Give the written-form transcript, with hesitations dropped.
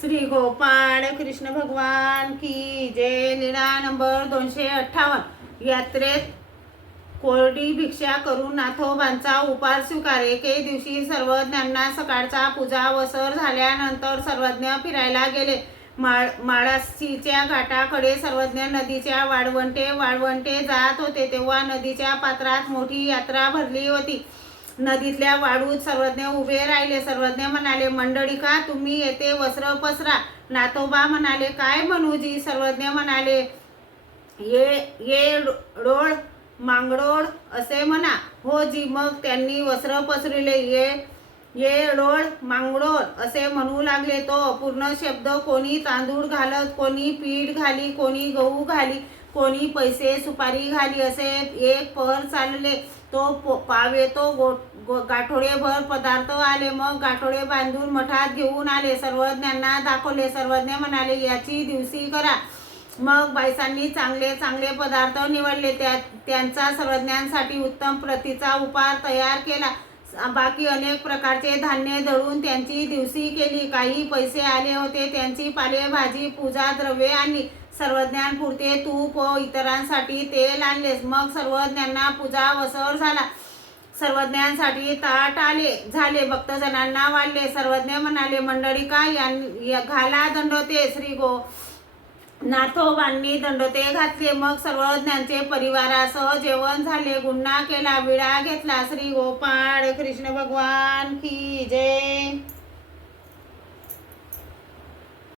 श्री गोपाळ कृष्ण भगवान की जय। लीला नंबर 258। यात्रेत कोरडी भिक्षा करून नाथोबांचा उपार स्वीकार। एके दिवशी सर्वज्ञांना सकाळचा पूजा वसर झाल्यानंतर सर्वज्ञ फिरायला गेले। माळासीच्या घाटाकडे सर्वज्ञ नदीच्या वाळवंटे जात होते तेव्हा नदीच्या पात्रात मोठी यात्रा भरली होती। नदीतल्या वाळूत सर्वज्ञ उभे राहिले। सर्वज्ञ म्हणाले, मंडळीका तुम्ही येथे वस्त्र पसरा। नाथोबा म्हणाले, काय म्हणूजी? सर्वज्ञ म्हणाले, ये रोड मांगडोळ असे म्हणा। हो जी। मग त्यांनी वस्त्र पसरले। ये रोड मांगडोळ असे म्हणू लागले। तो अपूर्ण शब्द कोणी तांदूळ घालत, कोणी पीठ घाली, कोणी गहू घाली, कोणी पैसे सुपारी घाली असे एक पहर चालले। तो पाव येतो गाठोडेभर पदार्थ आले। मग गाठोडे बांधून मठात घेऊन आले, सर्वज्ञांना दाखवले। सर्वज्ञ म्हणाले, याची दिवशी करा। मग बायसांनी चांगले चांगले पदार्थ निवडले, त्यांचा सर्वज्ञांसाठी उत्तम प्रतीचा उपार तयार केला। बाकी अनेक प्रकारचे धान्य दळून त्यांची दिवशी केली। काही पैसे आले होते, त्यांची पालेभाजी पूजा द्रव्ये आणली। सर्वज्ञांपुरते तूप व इतरांसाठी तेल आणलेस। मग सर्वज्ञांना पूजा वसर झाला। सर्वज्ञांसाठी ताट झाले, भक्तजनांना वाढले। सर्वज्ञ म्हणाले, मंडळीका घाला दंडोते। श्री नाथोबांनी दंडोते घातले। मग सर्वज्ञांचे परिवारासह जेवण झाले, गुन्हा केला, विडा घेतला। श्री गोपाळ कृष्ण भगवान की जय।